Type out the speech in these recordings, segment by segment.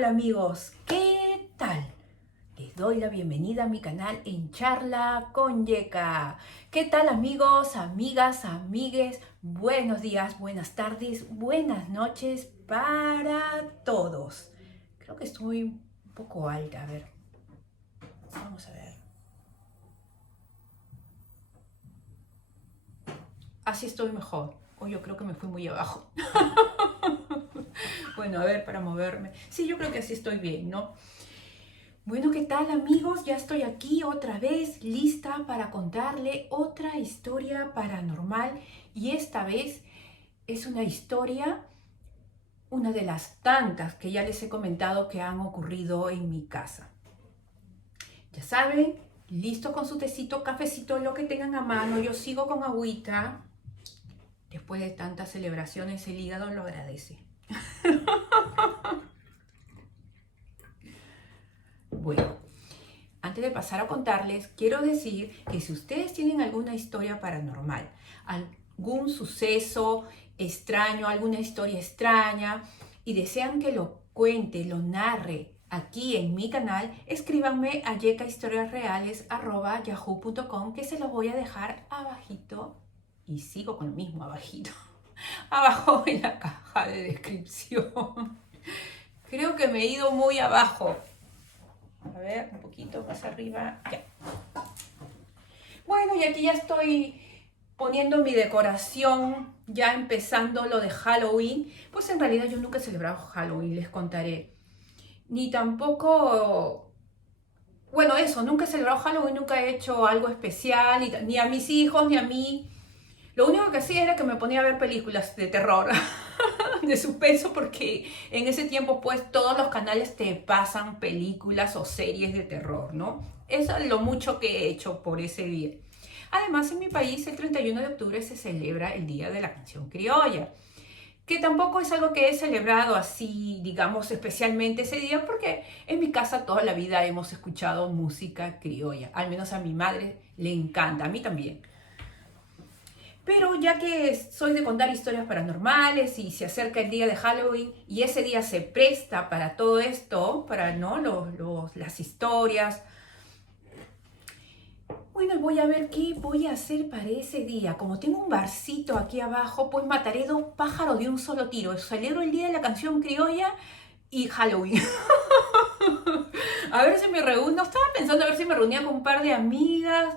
Hola amigos, ¿qué tal? Les doy la bienvenida a mi canal en Charla con Yeka. ¿Qué tal amigos, amigas, amigues? Buenos días, buenas tardes, buenas noches para todos. Creo que estoy un poco alta, a ver. Vamos a ver. Así estoy mejor. O yo creo que me fui muy abajo. Bueno, a ver, para moverme. Sí, yo creo que así estoy bien, ¿no? Bueno, ¿qué tal amigos? Ya estoy aquí otra vez lista para contarle otra historia paranormal y esta vez es una historia, una de las tantas que ya les he comentado que han ocurrido en mi casa. Ya saben, listo con su tecito, cafecito, lo que tengan a mano, yo sigo con agüita. Después de tantas celebraciones el hígado lo agradece. Bueno, antes de pasar a contarles, quiero decir que si ustedes tienen alguna historia paranormal, algún suceso extraño, alguna historia extraña y desean que lo cuente, lo narre aquí en mi canal, escríbanme a yekahistoriasreales@yahoo.com que se los voy a dejar abajito y sigo con lo mismo abajito, abajo en la caja de descripción. Creo que me he ido muy abajo. A ver, un poquito más arriba. Ya. Bueno, y aquí ya estoy poniendo mi decoración, ya empezando lo de Halloween. Pues en realidad yo nunca he celebrado Halloween, les contaré. Ni tampoco, bueno, eso, nunca he celebrado Halloween, nunca he hecho algo especial, ni a mis hijos, ni a mí. Lo único que hacía era que me ponía a ver películas de terror, de suspenso, porque en ese tiempo pues todos los canales te pasan películas o series de terror, ¿no? Eso es lo mucho que he hecho por ese día. Además, en mi país el 31 de octubre se celebra el Día de la Canción Criolla, que tampoco es algo que he celebrado así, digamos, especialmente ese día, porque en mi casa toda la vida hemos escuchado música criolla. Al menos a mi madre le encanta, a mí también. Pero ya que soy de contar historias paranormales y se acerca el día de Halloween y ese día se presta para todo esto, para ¿no? las historias, bueno, voy a ver qué voy a hacer para ese día. Como tengo un barcito aquí abajo, pues mataré dos pájaros de un solo tiro. Celebro el día de la canción criolla y Halloween. A ver si me reúno. Estaba pensando a ver si me reunía con un par de amigas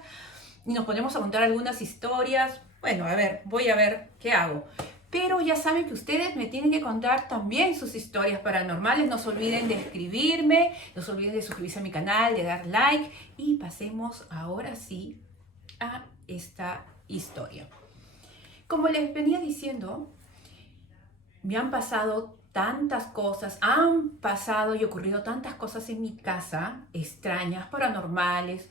y nos ponemos a contar algunas historias. Bueno, a ver, voy a ver qué hago. Pero ya saben que ustedes me tienen que contar también sus historias paranormales. No se olviden de escribirme, no se olviden de suscribirse a mi canal, de dar like. Y pasemos ahora sí a esta historia. Como les venía diciendo, me han pasado tantas cosas, han pasado y ocurrido tantas cosas en mi casa, extrañas, paranormales.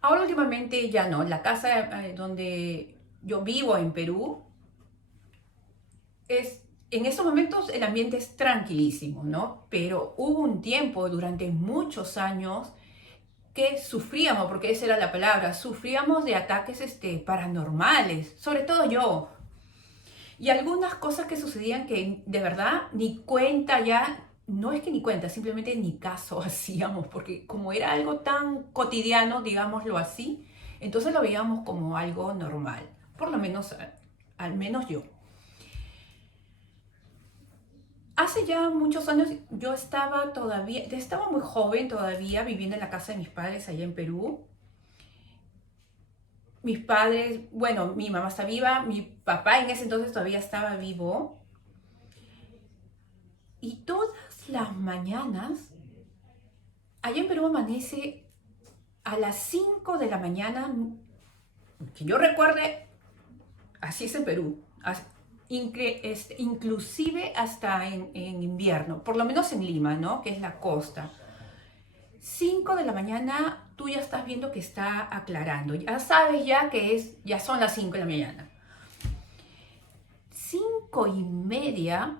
Ahora últimamente ya no, la casa donde yo vivo en Perú, en estos momentos el ambiente es tranquilísimo, ¿no? Pero hubo un tiempo durante muchos años que sufríamos, porque esa era la palabra, sufríamos de ataques paranormales, sobre todo yo. Y algunas cosas que sucedían que de verdad ni cuenta ya, no es que ni cuenta, simplemente ni caso hacíamos, porque como era algo tan cotidiano, digámoslo así, entonces lo veíamos como algo normal, por lo menos, al menos yo. Hace ya muchos años yo estaba muy joven todavía viviendo en la casa de mis padres allá en Perú. Mis padres, bueno, mi mamá está viva, mi papá en ese entonces todavía estaba vivo. Y todas las mañanas, allá en Perú amanece a las 5 de la mañana, que yo recuerde, así es en Perú, inclusive hasta en invierno, por lo menos en Lima, ¿no? Que es la costa. 5 de la mañana tú ya estás viendo que está aclarando, ya sabes ya que ya son las 5 de la mañana. 5:30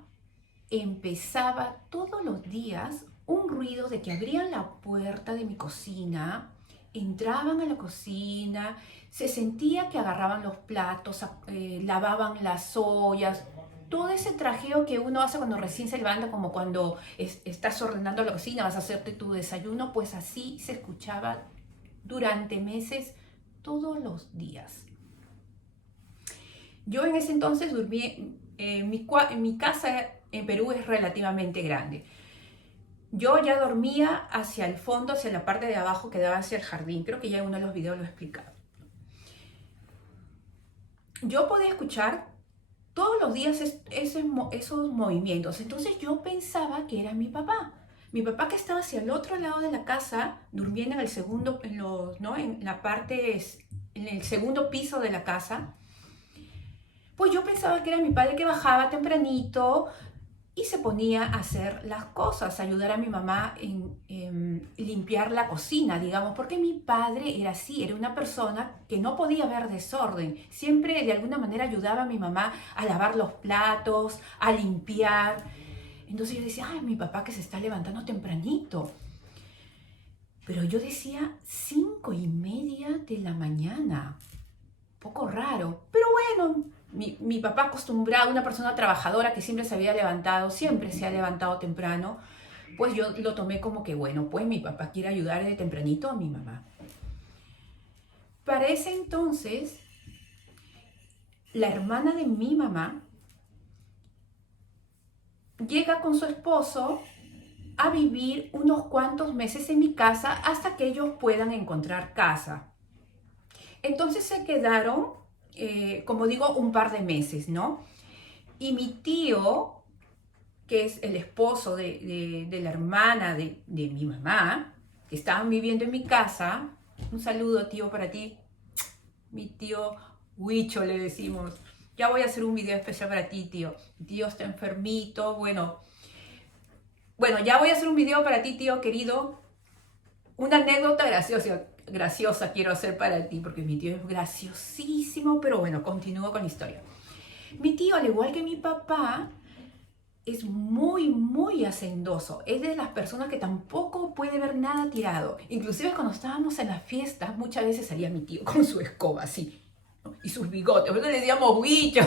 empezaba todos los días un ruido de que abrían la puerta de mi cocina, entraban a la cocina, se sentía que agarraban los platos, lavaban las ollas. todo ese trajeo que uno hace cuando recién se levanta, como cuando estás ordenando la cocina, vas a hacerte tu desayuno, pues así se escuchaba durante meses, todos los días. Yo en ese entonces dormí, mi casa en Perú es relativamente grande. Yo ya dormía hacia el fondo, hacia la parte de abajo que daba hacia el jardín. Creo que ya en uno de los videos lo he explicado. Yo podía escuchar todos los días esos movimientos. Entonces yo pensaba que era mi papá. Mi papá que estaba hacia el otro lado de la casa, durmiendo en el segundo, ¿no? En la parte, en el segundo piso de la casa. Pues yo pensaba que era mi padre que bajaba tempranito y se ponía a hacer las cosas, a ayudar a mi mamá en limpiar la cocina, digamos, porque mi padre era así, era una persona que no podía ver desorden. Siempre de alguna manera ayudaba a mi mamá a lavar los platos, a limpiar. Entonces yo decía, ay, mi papá que se está levantando tempranito. Pero yo decía 5:30 de la mañana. Poco raro, pero bueno, mi papá acostumbrado, una persona trabajadora que siempre se había levantado, siempre se ha levantado temprano, pues yo lo tomé como que bueno, pues mi papá quiere ayudar de tempranito a mi mamá. Para ese entonces, la hermana de mi mamá llega con su esposo a vivir unos cuantos meses en mi casa hasta que ellos puedan encontrar casa. Entonces se quedaron, como digo, un par de meses, ¿no? Y mi tío, que es el esposo de la hermana de mi mamá, que estaban viviendo en mi casa, un saludo, tío, para ti, mi tío Huicho le decimos. Ya voy a hacer un video especial para ti, tío. Mi tío está enfermito, bueno, ya voy a hacer un video para ti, tío querido. Una anécdota graciosa quiero hacer para ti, porque mi tío es graciosísimo, pero bueno, continúo con la historia. Mi tío, al igual que mi papá, es muy, muy hacendoso. Es de las personas que tampoco puede ver nada tirado. Inclusive cuando estábamos en las fiestas, muchas veces salía mi tío con su escoba así, ¿no? Y sus bigotes. Nosotros le decíamos huicho.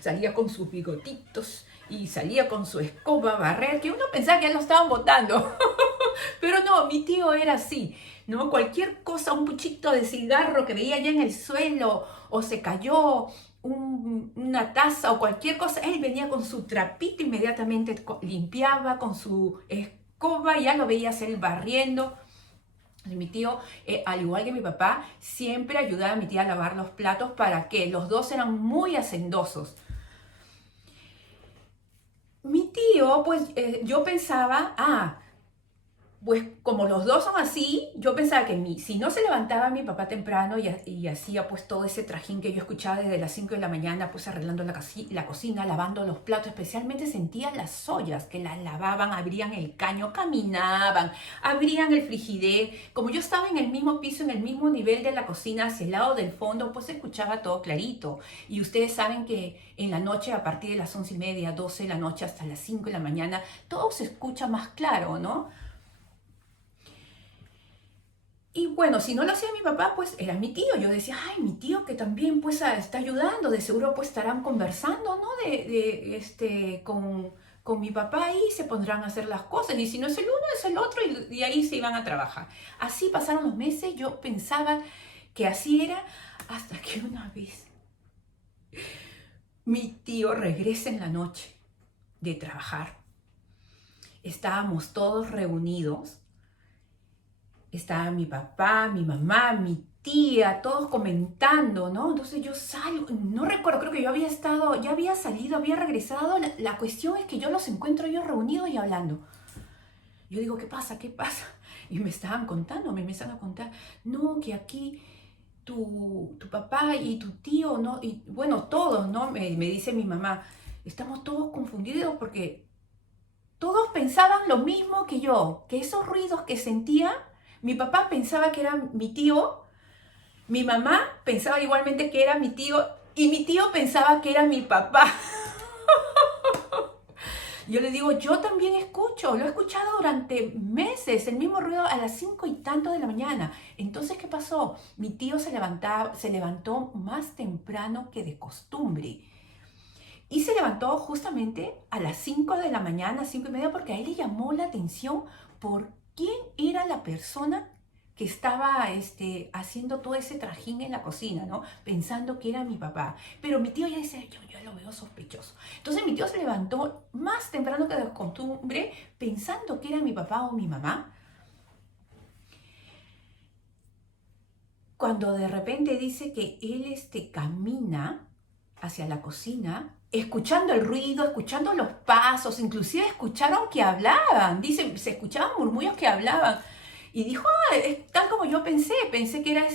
Salía con sus bigotitos y salía con su escoba a barrer, que uno pensaba que ya lo estaban botando. Pero no, mi tío era así, ¿no? Cualquier cosa, un puchito de cigarro que veía allá en el suelo o se cayó una taza o cualquier cosa, él venía con su trapito, inmediatamente limpiaba con su escoba, ya lo veías él barriendo. Mi tío, al igual que mi papá, siempre ayudaba a mi tía a lavar los platos. ¿Para qué? Los dos eran muy hacendosos. Mi tío, pues yo pensaba, pues como los dos son así, yo pensaba que si no se levantaba mi papá temprano y hacía pues todo ese trajín que yo escuchaba desde las 5 de la mañana, pues arreglando la cocina, lavando los platos, especialmente sentía las ollas que las lavaban, abrían el caño, caminaban, abrían el frigider. Como yo estaba en el mismo piso, en el mismo nivel de la cocina, hacia el lado del fondo, pues se escuchaba todo clarito. Y ustedes saben que en la noche, a partir de las 11:30, 12 de la noche hasta las 5 de la mañana, todo se escucha más claro, ¿no? Y bueno, si no lo hacía mi papá, pues era mi tío. Yo decía, ay, mi tío que también pues está ayudando, de seguro pues estarán conversando, ¿no? Con mi papá y se pondrán a hacer las cosas. Y si no es el uno, es el otro y ahí se iban a trabajar. Así pasaron los meses, yo pensaba que así era, hasta que una vez mi tío regresa en la noche de trabajar. Estábamos todos reunidos. Estaba mi papá, mi mamá, mi tía, todos comentando, ¿no? Entonces yo salgo, no recuerdo, creo que yo ya había salido, había regresado. La cuestión es que yo los encuentro ellos reunidos y hablando. Yo digo, ¿qué pasa? ¿Qué pasa? Y me estaban contando, me empiezan a contar, no, que aquí tu papá y tu tío, ¿no? Y bueno, todos, ¿no? Me dice mi mamá, estamos todos confundidos porque todos pensaban lo mismo que yo, que esos ruidos que sentía, mi papá pensaba que era mi tío, mi mamá pensaba igualmente que era mi tío y mi tío pensaba que era mi papá. Yo le digo, yo también escucho, lo he escuchado durante meses, el mismo ruido a las 5:00 de la mañana. Entonces, ¿qué pasó? Mi tío se levantó más temprano que de costumbre. Y se levantó justamente a las 5 de la mañana, 5:30, porque a él le llamó la atención por quién era la persona que estaba haciendo todo ese trajín en la cocina, ¿no? Pensando que era mi papá. Pero mi tío ya decía, yo ya lo veo sospechoso. Entonces mi tío se levantó más temprano que de costumbre, pensando que era mi papá o mi mamá. Cuando de repente dice que él camina hacia la cocina, escuchando el ruido, escuchando los pasos, inclusive escucharon que hablaban, dice, se escuchaban murmullos que hablaban. Y dijo, es tal como yo pensé que era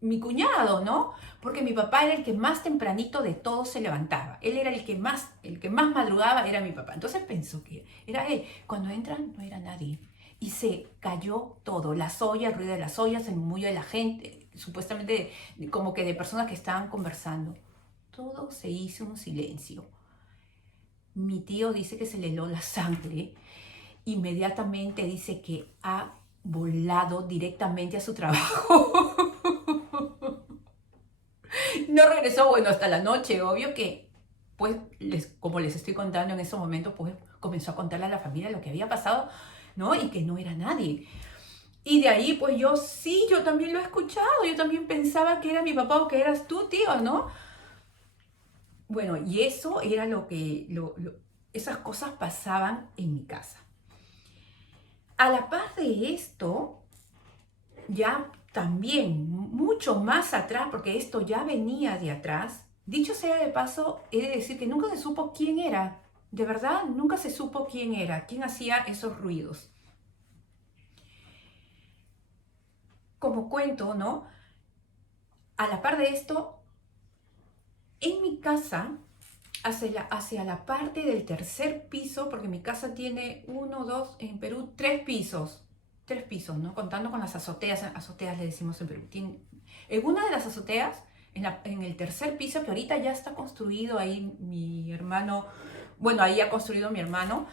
mi cuñado, ¿no? Porque mi papá era el que más tempranito de todos se levantaba. Él era el que más madrugaba, era mi papá. Entonces pensó que era él. Cuando entran, no era nadie. Y se cayó todo, las ollas, el ruido de las ollas, el murmullo de la gente, supuestamente como que de personas que estaban conversando. Todo se hizo un silencio. Mi tío dice que se le heló la sangre. Inmediatamente dice que ha volado directamente a su trabajo. No regresó, bueno, hasta la noche. Obvio que, pues, como les estoy contando en ese momento, pues comenzó a contarle a la familia lo que había pasado, ¿no? Y que no era nadie. Y de ahí, pues yo también lo he escuchado. Yo también pensaba que era mi papá o que eras tú, tío, ¿no? Bueno, y eso era esas cosas pasaban en mi casa. A la par de esto, ya también mucho más atrás, porque esto ya venía de atrás, dicho sea de paso, he de decir que nunca se supo quién era. De verdad, nunca se supo quién era, quién hacía esos ruidos. Como cuento, ¿no? A la par de esto, en mi casa, hacia la parte del tercer piso, porque mi casa tiene uno, dos, en Perú, tres pisos, ¿no? Contando con las azoteas le decimos en Perú. En una de las azoteas, en el tercer piso, que ahorita ya está construido ahí mi hermano, bueno, ahí ha construido mi hermano.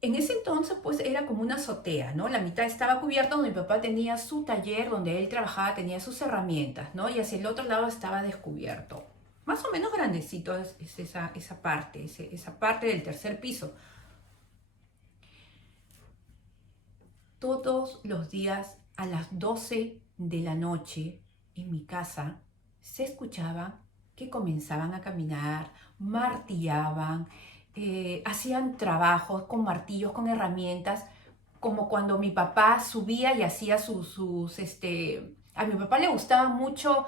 En ese entonces, pues era como una azotea, ¿no? La mitad estaba cubierta donde mi papá tenía su taller, donde él trabajaba, tenía sus herramientas, ¿no? Y hacia el otro lado estaba descubierto. Más o menos grandecito es esa parte, esa parte del tercer piso. Todos los días a las 12 de la noche en mi casa se escuchaba que comenzaban a caminar, martillaban, hacían trabajos con martillos, con herramientas, como cuando mi papá subía y hacía a mi papá le gustaba mucho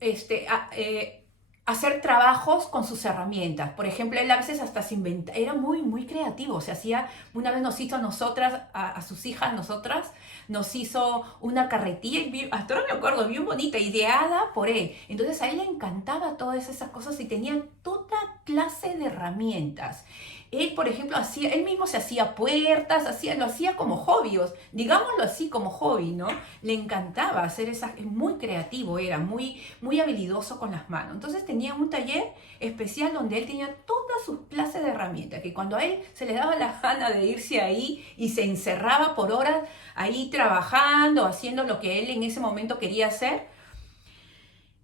este, a- eh, hacer trabajos con sus herramientas. Por ejemplo, él a veces hasta se inventaba, era muy, muy creativo. Se hacía, una vez nos hizo a nosotras, a sus hijas, nosotras, nos hizo una carretilla, y hasta ahora me acuerdo, bien bonita, ideada por él. Entonces a él le encantaba todas esas cosas y tenía toda clase de herramientas. Él, por ejemplo, él mismo se hacía puertas, lo hacía como hobby, digámoslo así, como hobby, ¿no? Le encantaba hacer es muy creativo, era muy, muy habilidoso con las manos. Entonces tenía un taller especial donde él tenía todas sus clases de herramientas, que cuando a él se le daba la gana de irse ahí y se encerraba por horas ahí trabajando, haciendo lo que él en ese momento quería hacer.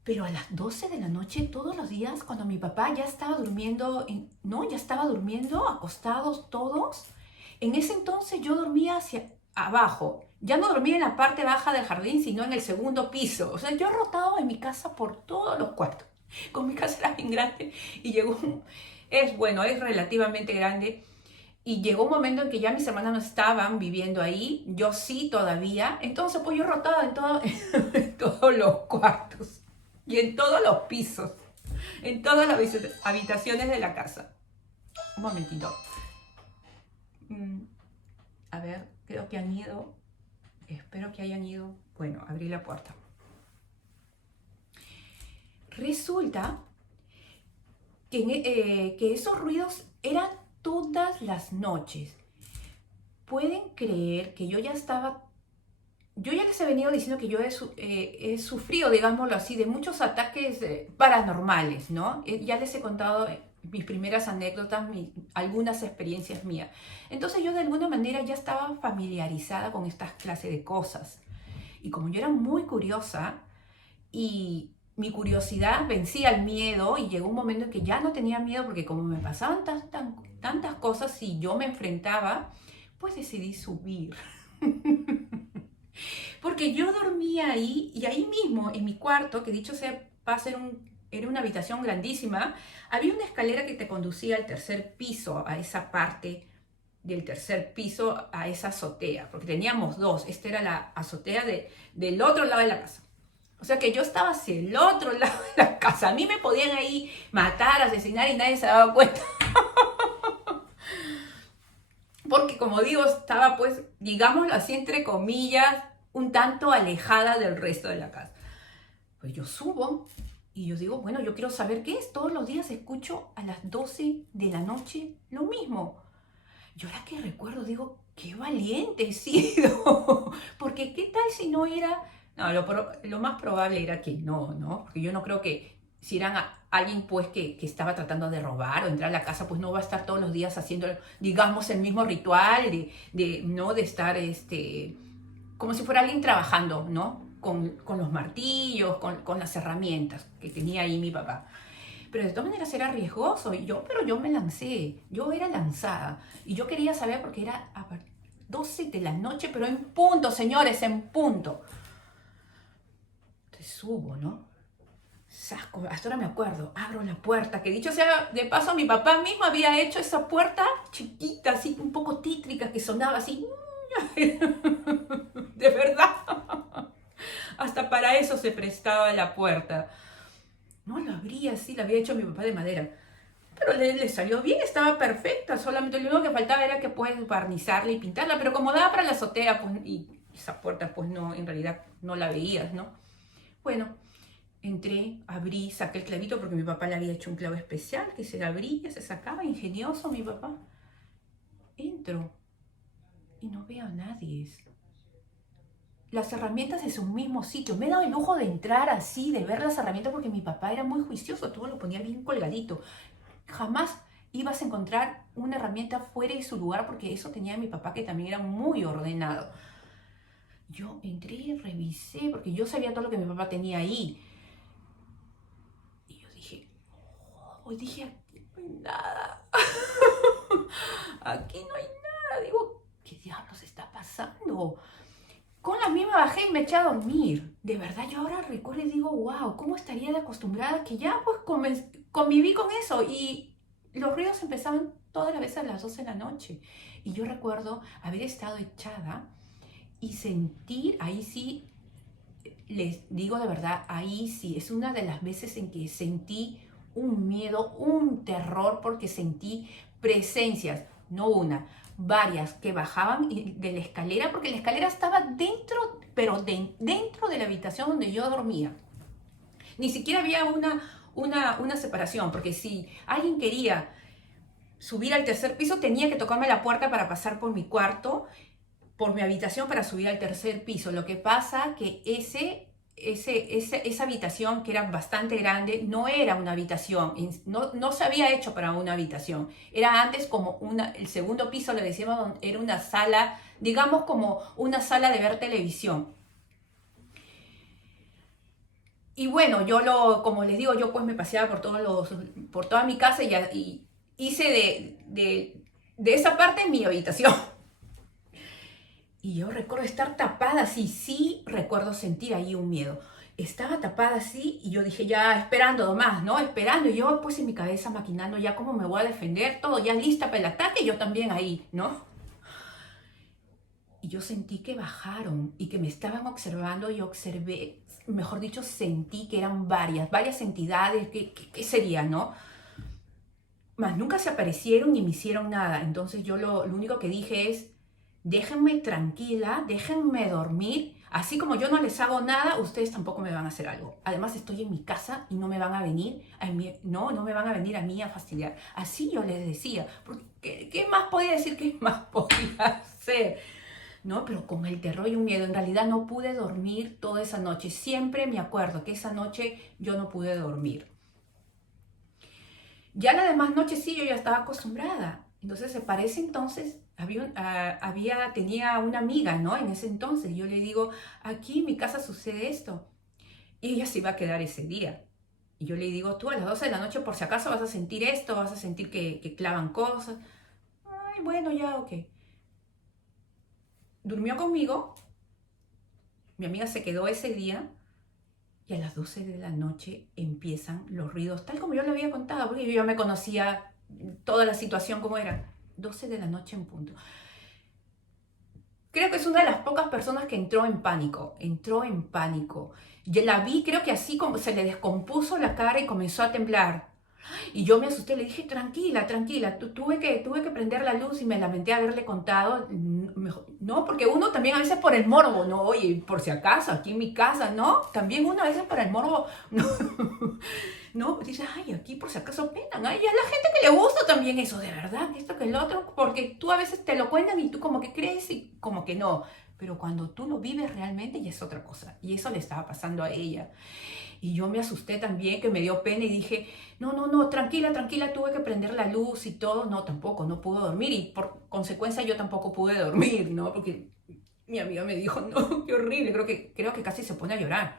Pero a las 12 de la noche, todos los días, cuando mi papá ya estaba durmiendo, ¿no? Ya estaba durmiendo, acostados todos. En ese entonces yo dormía hacia abajo. Ya no dormía en la parte baja del jardín, sino en el segundo piso. O sea, yo rotaba en mi casa por todos los cuartos. Con mi casa era bien grande y es relativamente grande. Y llegó un momento en que ya mis hermanas no estaban viviendo ahí, yo sí todavía. Entonces, pues yo rotaba en todos los cuartos y en todos los pisos, en todas las habitaciones de la casa. Un momentito. A ver, creo que han ido. Espero que hayan ido. Bueno, abrí la puerta. Resulta que esos ruidos eran todas las noches. Pueden creer que yo ya les he venido diciendo que yo he sufrido, digámoslo así, de muchos ataques paranormales, ¿no? Ya les he contado mis primeras anécdotas, algunas experiencias mías. Entonces yo de alguna manera ya estaba familiarizada con estas clases de cosas. Y como yo era muy curiosa y mi curiosidad vencía el miedo y llegó un momento en que ya no tenía miedo porque como me pasaban tantas cosas y yo me enfrentaba, pues decidí subir. Porque yo dormía ahí y ahí mismo, en mi cuarto, que dicho sea paso, era una habitación grandísima, había una escalera que te conducía al tercer piso, a esa parte del tercer piso, a esa azotea, porque teníamos dos. Esta era la azotea del otro lado de la casa. O sea que yo estaba hacia el otro lado de la casa. A mí me podían ahí matar, asesinar y nadie se daba cuenta. Porque como digo, estaba pues, digámoslo así, entre comillas, un tanto alejada del resto de la casa. Pues yo subo y yo digo, bueno, yo quiero saber qué es. Todos los días escucho a las 12 de la noche lo mismo. Yo ahora que recuerdo digo, qué valiente he sido. Porque qué tal si no era... No, lo más probable era que no, ¿no? Porque yo no creo que si eran alguien pues que estaba tratando de robar o entrar a la casa, pues no va a estar todos los días haciendo, digamos, el mismo ritual ¿no? De estar como si fuera alguien trabajando, ¿no? Con los martillos, con las herramientas que tenía ahí mi papá. Pero de todas maneras era riesgoso, pero yo me lancé, yo era lanzada. Y yo quería saber porque era a 12 de la noche, pero en punto, señores, en punto. Entonces subo, ¿no? Saco, hasta ahora me acuerdo, abro la puerta, que dicho sea de paso, mi papá mismo había hecho esa puerta chiquita, así un poco títrica, que sonaba así. De verdad. Hasta para eso se prestaba la puerta. No la abría así, la había hecho mi papá de madera. Pero le salió bien, estaba perfecta. Solamente lo único que faltaba era que puedes barnizarla y pintarla. Pero como daba para la azotea, pues, y esa puerta, pues no, en realidad no la veías, ¿no? Bueno, entré, abrí, saqué el clavito porque mi papá le había hecho un clavo especial que se le abría, se sacaba, ingenioso mi papá. Entro y no veo a nadie. Las herramientas en su mismo sitio. Me he dado el lujo de entrar así, de ver las herramientas porque mi papá era muy juicioso, todo lo ponía bien colgadito. Jamás ibas a encontrar una herramienta fuera de su lugar porque eso tenía mi papá que también era muy ordenado. Yo entré y revisé porque yo sabía todo lo que mi papá tenía ahí. Y yo dije, hoy dije, aquí no hay nada. Aquí no hay nada. Digo, ¿qué diablos está pasando? Con la misma bajé y me eché a dormir. De verdad, yo ahora recuerdo y digo, wow, ¿cómo estaría de acostumbrada que ya pues conviví con eso? Y los ruidos empezaban todas las veces a las 12 de la noche. Y yo recuerdo haber estado echada y sentir, ahí sí, les digo de verdad, ahí sí, es una de las veces en que sentí un miedo, un terror, porque sentí presencias, no una, varias que bajaban de la escalera, porque la escalera estaba dentro, pero dentro de la habitación donde yo dormía. Ni siquiera había una separación, porque si alguien quería subir al tercer piso, tenía que tocarme la puerta para pasar por mi cuarto, por mi habitación, para subir al tercer piso. Lo que pasa que esa habitación, que era bastante grande, no era una habitación, no se había hecho para una habitación. Era antes como el segundo piso, le decíamos, era una sala, digamos como una sala de ver televisión. Y bueno, como les digo, yo pues me paseaba por toda mi casa y hice de esa parte mi habitación. Y yo recuerdo estar tapada así, sí recuerdo sentir ahí un miedo. Estaba tapada así y yo dije ya esperando nomás, ¿no? Esperando. Y yo pues en mi cabeza maquinando ya cómo me voy a defender, todo ya lista para el ataque, yo también ahí, ¿no? Y yo sentí que bajaron y que me estaban observando y observé, mejor dicho, sentí que eran varias entidades, ¿qué sería, no? Más nunca se aparecieron ni me hicieron nada. Entonces yo lo único que dije es, déjenme tranquila, déjenme dormir. Así como yo no les hago nada, ustedes tampoco me van a hacer algo. Además estoy en mi casa y no me van a venir no me van a venir a mí a fastidiar. Así yo les decía. Porque, ¿qué más podía decir? ¿Qué más podía hacer? No, pero con el terror y un miedo. En realidad no pude dormir toda esa noche. Siempre me acuerdo que esa noche yo no pude dormir. Ya la demás noche sí, yo ya estaba acostumbrada. Entonces, para ese entonces, tenía una amiga, ¿no? En ese entonces, yo le digo, aquí en mi casa sucede esto. Y ella se iba a quedar ese día. Y yo le digo, tú a las 12 de la noche por si acaso vas a sentir esto, vas a sentir que clavan cosas. Ay, bueno, ya, ok. Durmió conmigo, mi amiga se quedó ese día y a las 12 de la noche empiezan los ruidos, tal como yo le había contado, porque yo ya me conocía toda la situación como era. 12 de la noche en punto. Creo que es una de las pocas personas que entró en pánico. Yo la vi, creo que así como se le descompuso la cara y comenzó a temblar. Y yo me asusté, le dije, tranquila, tranquila, tuve que prender la luz y me lamenté haberle contado. No, porque uno también a veces por el morbo, no, oye, por si acaso, aquí en mi casa, ¿no? También uno a veces por el morbo, no, no, dice, ay, aquí por si acaso penan, ay, a la gente que le gusta también eso, de verdad, que esto, que el otro, porque tú a veces te lo cuentan y tú como que crees y como que no, pero cuando tú lo vives realmente ya es otra cosa, y eso le estaba pasando a ella. Y yo me asusté también, que me dio pena y dije, no, no, no, tranquila, tranquila, tuve que prender la luz y todo. No, tampoco, no pudo dormir y por consecuencia yo tampoco pude dormir, ¿no? Porque mi amiga me dijo, no, qué horrible, creo que casi se pone a llorar.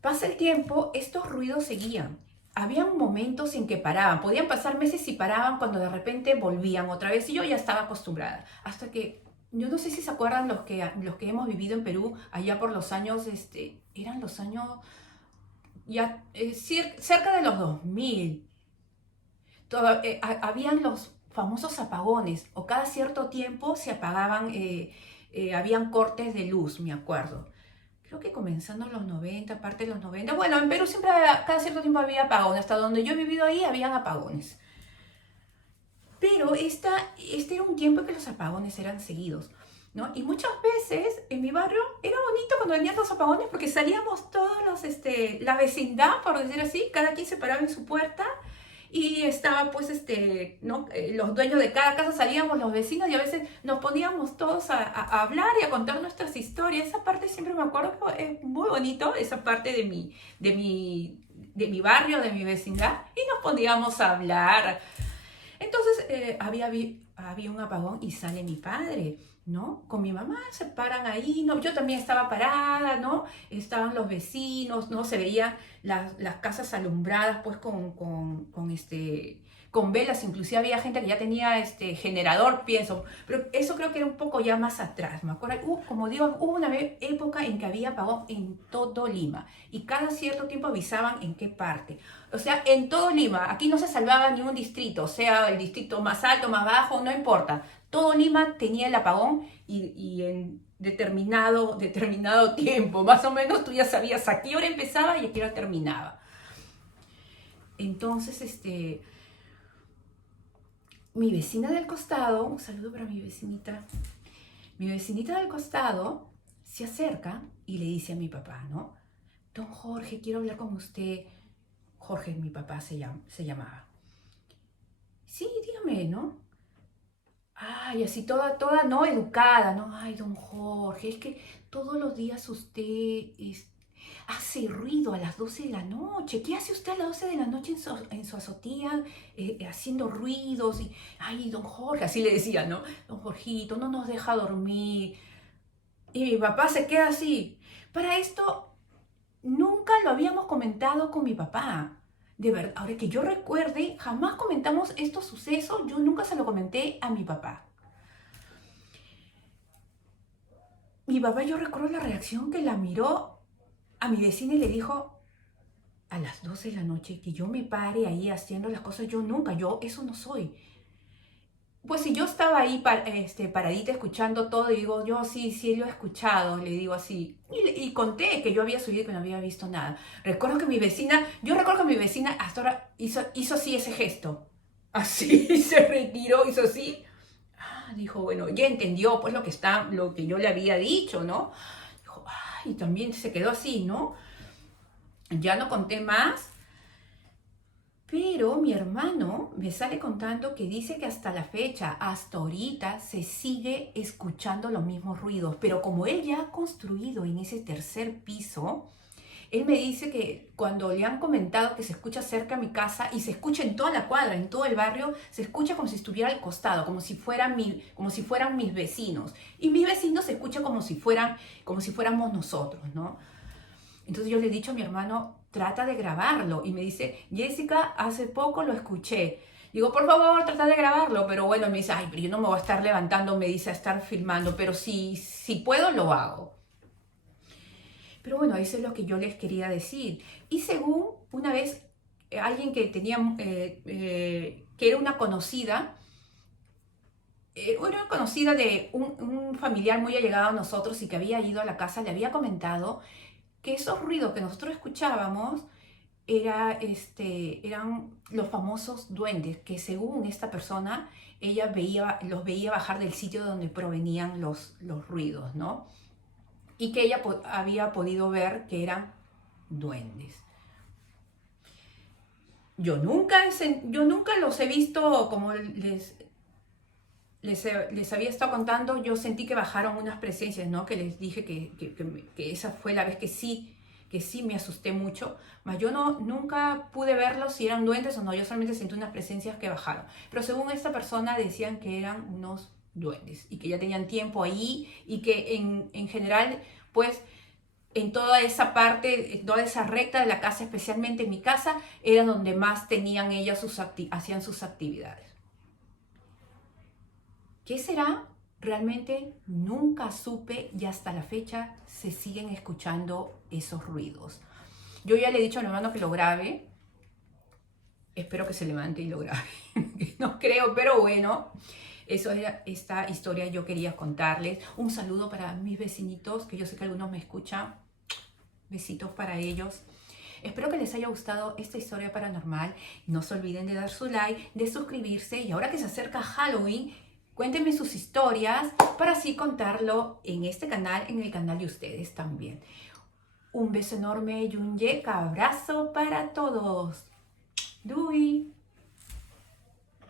Pasa el tiempo, estos ruidos seguían. Habían momentos en que paraban, podían pasar meses y paraban cuando de repente volvían otra vez y yo ya estaba acostumbrada. Hasta que, yo no sé si se acuerdan los que hemos vivido en Perú allá por los años, eran los años ya cerca de los 2000. Habían los famosos apagones o cada cierto tiempo se apagaban, habían cortes de luz, me acuerdo. Creo que comenzando en los 90, parte de los 90. Bueno, en Perú siempre cada cierto tiempo había apagones. Hasta donde yo he vivido ahí habían apagones. Pero este era un tiempo en que los apagones eran seguidos, ¿no? Y muchas veces en mi barrio era bonito cuando venían los apagones porque salíamos todos la vecindad, por decir así, cada quien se paraba en su puerta y estaba pues, ¿no? Los dueños de cada casa salíamos, los vecinos, y a veces nos poníamos todos a hablar y a contar nuestras historias. Esa parte siempre me acuerdo que es muy bonito, esa parte de mi barrio, de mi vecindad, y nos poníamos a hablar. Entonces había un apagón y sale mi padre, ¿no? Con mi mamá se paran ahí, ¿no? Yo también estaba parada, ¿no? Estaban los vecinos, ¿no? Se veían las casas alumbradas pues con velas, inclusive había gente que ya tenía generador, pienso, pero eso creo que era un poco ya más atrás, me acuerdo, como digo, hubo una época en que había apagón en todo Lima y cada cierto tiempo avisaban en qué parte. O sea, en todo Lima, aquí no se salvaba ni un distrito, sea el distrito más alto, más bajo, no importa. Todo Lima tenía el apagón y en determinado tiempo, más o menos tú ya sabías a qué hora empezaba y a qué hora terminaba. Entonces, mi vecina del costado, un saludo para mi vecinita del costado se acerca y le dice a mi papá, ¿no? Don Jorge, quiero hablar con usted. Jorge, mi papá se llamaba. Sí, dígame, ¿no? Ay, así toda, no educada, ¿no? Ay, don Jorge, es que todos los días usted hace ruido a las 12 de la noche. ¿Qué hace usted a las 12 de la noche en su azotea haciendo ruidos? Y, ay, don Jorge, así le decía, ¿no? Don Jorgito, no nos deja dormir. Y mi papá se queda así. Para esto, nunca lo habíamos comentado con mi papá. De verdad, ahora que yo recuerde, jamás comentamos estos sucesos, yo nunca se lo comenté a mi papá. Mi papá, yo recuerdo la reacción que la miró a mi vecina y le dijo, a las 12 de la noche, que yo me pare ahí haciendo las cosas, yo nunca, yo eso no soy. Pues si yo estaba ahí paradita escuchando todo, y digo, yo sí, sí lo he escuchado, le digo así. Y conté que yo había subido y que no había visto nada. Yo recuerdo que mi vecina hasta ahora hizo así ese gesto. Así, se retiró, hizo así. Ah, dijo, bueno, ya entendió pues lo que yo le había dicho, ¿no? Dijo, ay, y también se quedó así, ¿no? Ya no conté más. Pero mi hermano me sale contando que dice que hasta la fecha, hasta ahorita, se sigue escuchando los mismos ruidos. Pero como él ya ha construido en ese tercer piso, Él me dice que cuando le han comentado que se escucha cerca a mi casa y se escucha en toda la cuadra, en todo el barrio, se escucha como si estuviera al costado, como si fueran mis vecinos. Y mis vecinos se escucha como si fuéramos nosotros, ¿no? Entonces yo le he dicho a mi hermano, trata de grabarlo. Y me dice, Jessica, hace poco lo escuché. Digo, por favor, trata de grabarlo. Pero bueno, me dice, ay, pero yo no me voy a estar levantando, me dice, a estar filmando. Pero si puedo, lo hago. Pero bueno, eso es lo que yo les quería decir. Y según una vez, alguien que tenía, que era una conocida de un familiar muy allegado a nosotros y que había ido a la casa, le había comentado que esos ruidos que nosotros escuchábamos eran los famosos duendes, que según esta persona, ella los veía bajar del sitio donde provenían los ruidos, ¿no? Y que ella había podido ver que eran duendes. Yo nunca los he visto, como les había estado contando. Yo sentí que bajaron unas presencias, ¿no? Que les dije que esa fue la vez que sí me asusté mucho. Mas yo nunca pude verlos si eran duendes o no. Yo solamente sentí unas presencias que bajaron. Pero según esta persona decían que eran unos duendes y que ya tenían tiempo ahí y que en general, pues, en toda esa parte, en toda esa recta de la casa, especialmente en mi casa, era donde más tenían ellas hacían sus actividades. ¿Qué será? Realmente nunca supe y hasta la fecha se siguen escuchando esos ruidos. Yo ya le he dicho a mi hermano que lo grabe. Espero que se levante y lo grabe. No creo, pero bueno. Eso era esta historia yo quería contarles. Un saludo para mis vecinitos, que yo sé que algunos me escuchan. Besitos para ellos. Espero que les haya gustado esta historia paranormal. No se olviden de dar su like, de suscribirse. Y ahora que se acerca Halloween, cuéntenme sus historias para así contarlo en este canal, en el canal de ustedes también. Un beso enorme y un abrazo para todos. Doei!